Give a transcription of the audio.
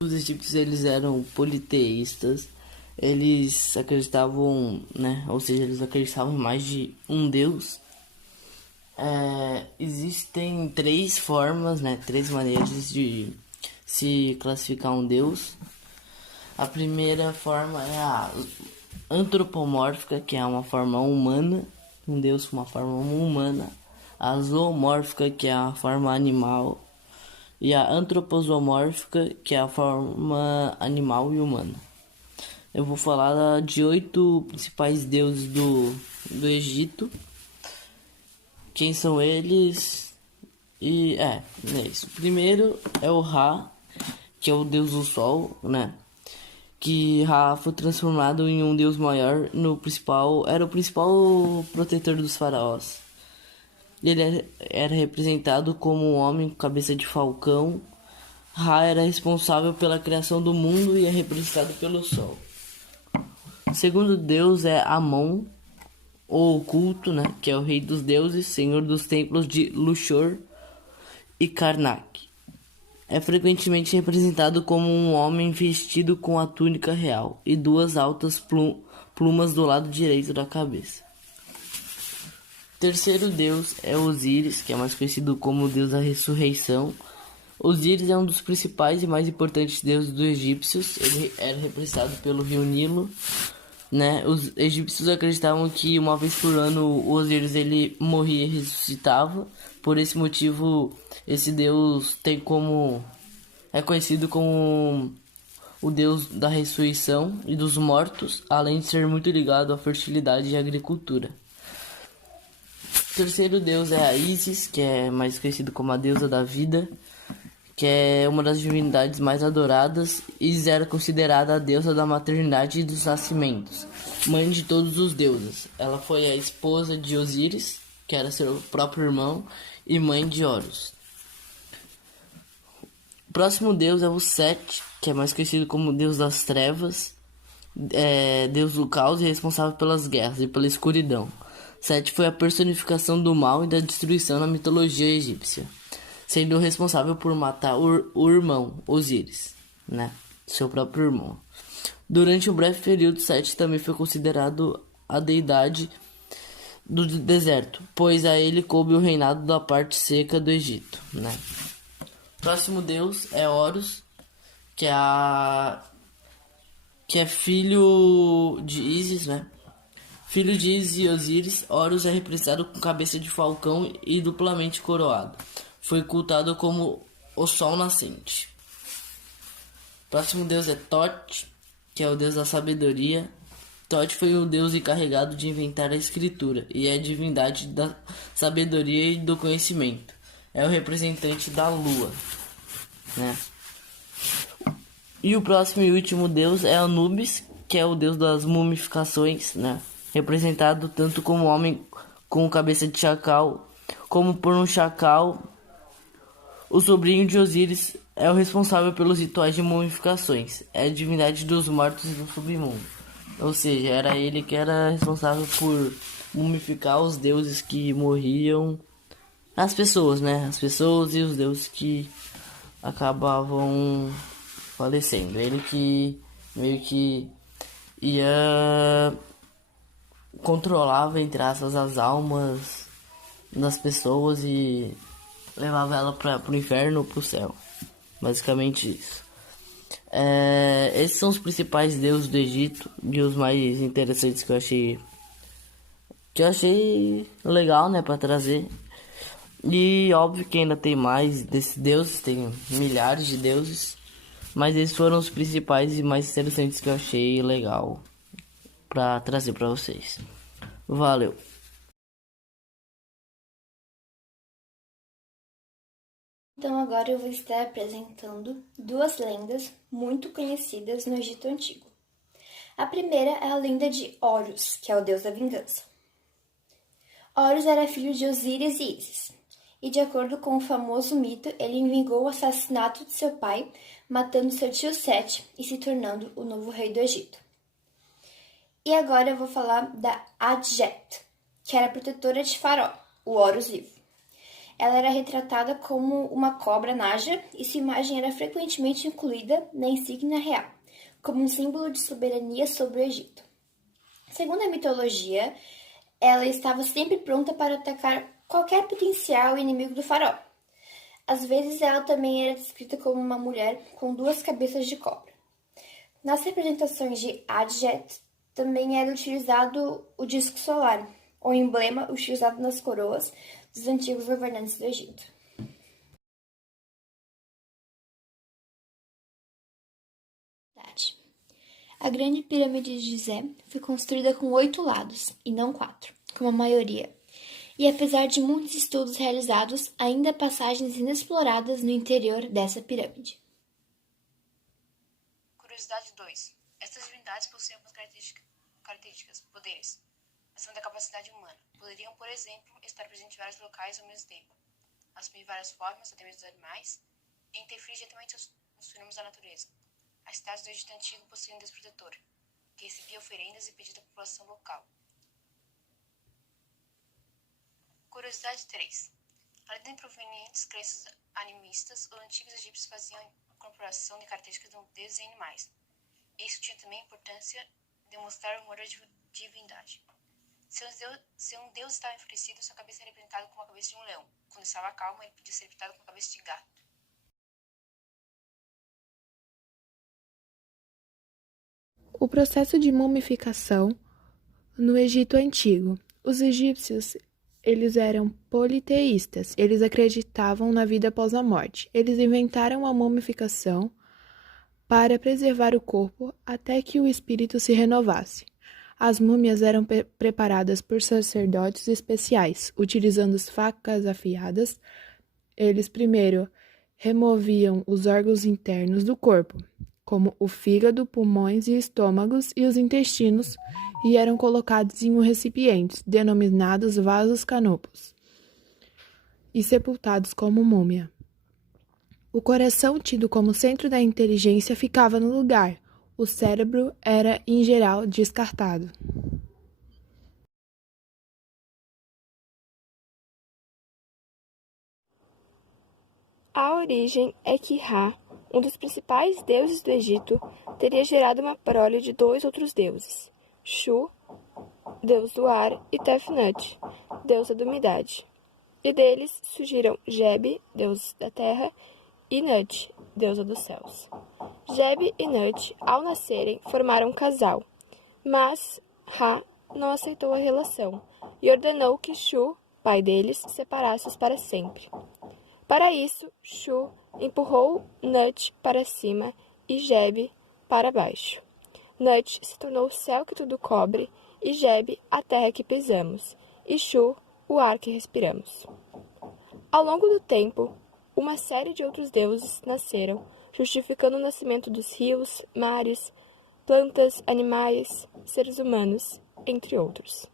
Os egípcios eles eram politeístas, eles acreditavam, né? Ou seja, eles acreditavam em mais de um deus. Existem três formas, né? Três maneiras de se classificar um deus. A primeira forma é a antropomórfica, que é uma forma humana, um deus com uma forma humana. A zoomórfica, que é a forma animal, e a antroposomórfica, que é a forma animal e humana. Eu vou falar de 8 principais deuses do Egito. Quem são eles? É isso. Primeiro é o Ra, que é o deus do sol, né? Que Ra foi transformado em um deus maior era o principal protetor dos faraós. Era representado como um homem com cabeça de falcão. Ra era responsável pela criação do mundo e é representado pelo sol. O segundo deus é Amon, ou oculto, né? Que é o rei dos deuses, senhor dos templos de Luxor e Karnak. É frequentemente representado como um homem vestido com a túnica real e duas altas plumas do lado direito da cabeça. Terceiro deus é Osíris, que é mais conhecido como o deus da ressurreição. Osíris é um dos principais e mais importantes deuses dos egípcios. Ele era representado pelo rio Nilo, né? Os egípcios acreditavam que uma vez por ano o Osíris ele morria e ressuscitava. Por esse motivo, esse deus é conhecido como o deus da ressurreição e dos mortos, além de ser muito ligado à fertilidade e à agricultura. O terceiro deus é a Ísis, que é mais conhecido como a deusa da vida, que é uma das divindades mais adoradas. Ísis era considerada a deusa da maternidade e dos nascimentos, mãe de todos os deuses. Ela foi a esposa de Osíris, que era seu próprio irmão, e mãe de Horus. O próximo deus é o Set, que é mais conhecido como deus das trevas, deus do caos e responsável pelas guerras e pela escuridão. Set foi a personificação do mal e da destruição na mitologia egípcia, sendo responsável por matar o irmão Osíris, né? Seu próprio irmão. Durante um breve período, Set também foi considerado a deidade do deserto, pois a ele coube o reinado da parte seca do Egito, né? Próximo deus é Horus, que é filho de Ísis, né? Filho de Ísis e Osíris, Horus é representado com cabeça de falcão e duplamente coroado. Foi cultado como o sol nascente. Próximo deus é Thoth, que é o deus da sabedoria. Thoth foi o deus encarregado de inventar a escritura e é a divindade da sabedoria e do conhecimento. É o representante da lua, né? E o próximo e último deus é Anubis, que é o deus das mumificações, né? Representado tanto como homem com cabeça de chacal, como por um chacal. O sobrinho de Osíris é o responsável pelos rituais de mumificações. É a divindade dos mortos e do submundo. Ou seja, era ele que era responsável por mumificar os deuses que morriam. As pessoas, né? As pessoas e os deuses que acabavam falecendo. Ele que meio que ia controlava, entre aspas, as almas das pessoas e levava ela pro inferno ou pro céu. Basicamente isso. Esses são os principais deuses do Egito e os mais interessantes que eu achei legal, né, para trazer. E óbvio que ainda tem mais desses deuses, tem milhares de deuses, mas esses foram os principais e mais interessantes que eu achei legal para trazer para vocês. Valeu. Então agora eu vou estar apresentando duas lendas muito conhecidas no Egito Antigo. A primeira é a lenda de Horus, que é o deus da vingança. Horus era filho de Osíris e Ísis, e de acordo com o famoso mito, ele vingou o assassinato de seu pai, matando seu tio Sete e se tornando o novo rei do Egito. E agora eu vou falar da Adjet, que era protetora de Faraó, o Horus vivo. Ela era retratada como uma cobra naja e sua imagem era frequentemente incluída na insígnia real, como um símbolo de soberania sobre o Egito. Segundo a mitologia, ela estava sempre pronta para atacar qualquer potencial inimigo do faraó. Às vezes, ela também era descrita como uma mulher com 2 cabeças de cobra. Nas representações de Adjet, também era utilizado o disco solar, o emblema utilizado nas coroas dos antigos governantes do Egito. A Grande Pirâmide de Gizé foi construída com 8 lados, e não 4, como a maioria. E apesar de muitos estudos realizados, ainda há passagens inexploradas no interior dessa pirâmide. Curiosidade 2. Estas divindades possuem algumas características, poderes, acima da capacidade humana. Poderiam, por exemplo, estar presentes em vários locais ao mesmo tempo, assumir várias formas, até mesmo dos animais, e interferir diretamente nos fenômenos da natureza. As cidades do Egito Antigo possuíam um deus protetor, que recebia oferendas e pedidos da população local. Curiosidade 3. Além de provenientes crenças animistas, os antigos egípcios faziam incorporação de características de deuses e animais. Isso tinha também a importância de demonstrar o amor à divindade. Se um deus estava enfurecido, sua cabeça era representada com a cabeça de um leão. Quando estava calmo, ele podia ser representado com a cabeça de gato. O processo de mumificação no Egito Antigo. Os egípcios, eles eram politeístas, eles acreditavam na vida após a morte. Eles inventaram a mumificação para preservar o corpo até que o espírito se renovasse. As múmias eram preparadas por sacerdotes especiais, utilizando facas afiadas. Eles primeiro removiam os órgãos internos do corpo, como o fígado, pulmões e estômagos e os intestinos, e eram colocados em um recipiente, denominados vasos canopus, e sepultados como múmia. O coração, tido como centro da inteligência, ficava no lugar. O cérebro era, em geral, descartado. A origem é que Ra, um dos principais deuses do Egito, teria gerado uma prole de 2 outros deuses, Shu, deus do ar, e Tefnut, deusa da umidade. E deles surgiram Geb, deus da terra, e Nut, deusa dos céus. Geb e Nut, ao nascerem, formaram um casal, mas Ra não aceitou a relação e ordenou que Shu, pai deles, separasse-os para sempre. Para isso, Shu empurrou Nut para cima e Geb para baixo. Nut se tornou o céu que tudo cobre, e Geb a terra que pisamos, e Shu o ar que respiramos. Ao longo do tempo, uma série de outros deuses nasceram, justificando o nascimento dos rios, mares, plantas, animais, seres humanos, entre outros.